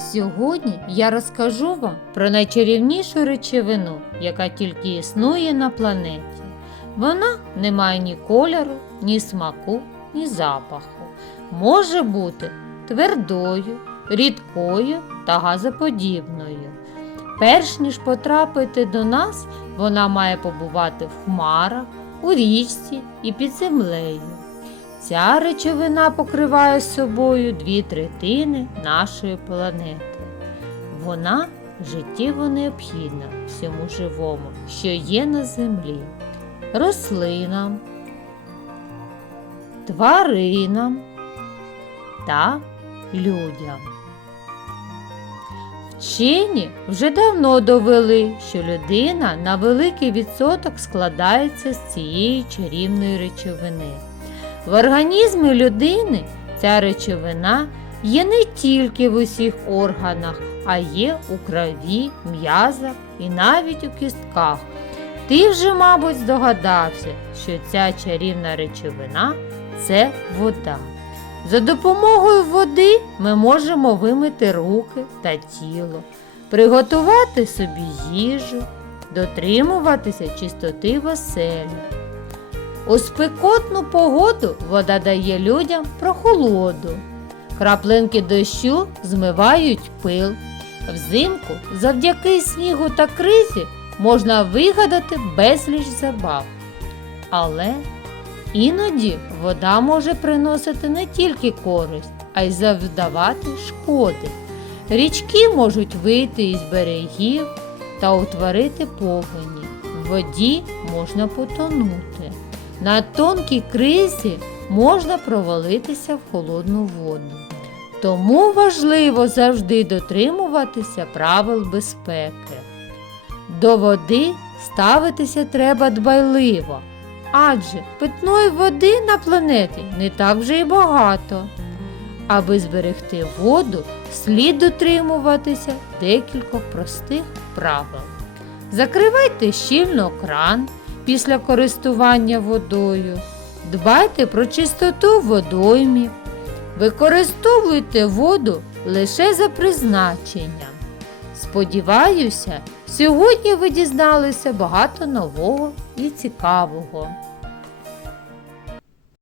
Сьогодні я розкажу вам про найчарівнішу речовину, яка тільки існує на планеті. Вона не має ні кольору, ні смаку, ні запаху. Може бути твердою, рідкою та газоподібною. Перш ніж потрапити до нас, вона має побувати в хмарах, у річці і під землею. Ця речовина покриває собою дві третини нашої планети. Вона життєво необхідна всьому живому, що є на землі, рослинам, тваринам та людям. Вчені вже давно довели, що людина на великий відсоток складається з цієї чарівної речовини. В організмі людини ця речовина є не тільки в усіх органах, а є у крові, м'язах і навіть у кістках. Ти вже, мабуть, здогадався, що ця чарівна речовина це вода. За допомогою води ми можемо вимити руки та тіло, приготувати собі їжу, дотримуватися чистоти в оселі. У спекотну погоду вода дає людям прохолоду. Краплинки дощу змивають пил. Взимку завдяки снігу та кризі можна вигадати безліч забав. Але іноді вода може приносити не тільки користь, а й завдавати шкоди. Річки можуть вийти із берегів та утворити повені. В воді можна потонути. На тонкій кризі можна провалитися в холодну воду. Тому важливо завжди дотримуватися правил безпеки. До води ставитися треба дбайливо, адже питної води на планеті не так вже й багато. Аби зберегти воду, слід дотримуватися декількох простих правил. Закривайте щільно кран після користування водою. Дбайте про чистоту водоймів. водоймі. Використовуйте воду лише за призначенням. Сподіваюся, сьогодні ви дізналися багато нового і цікавого.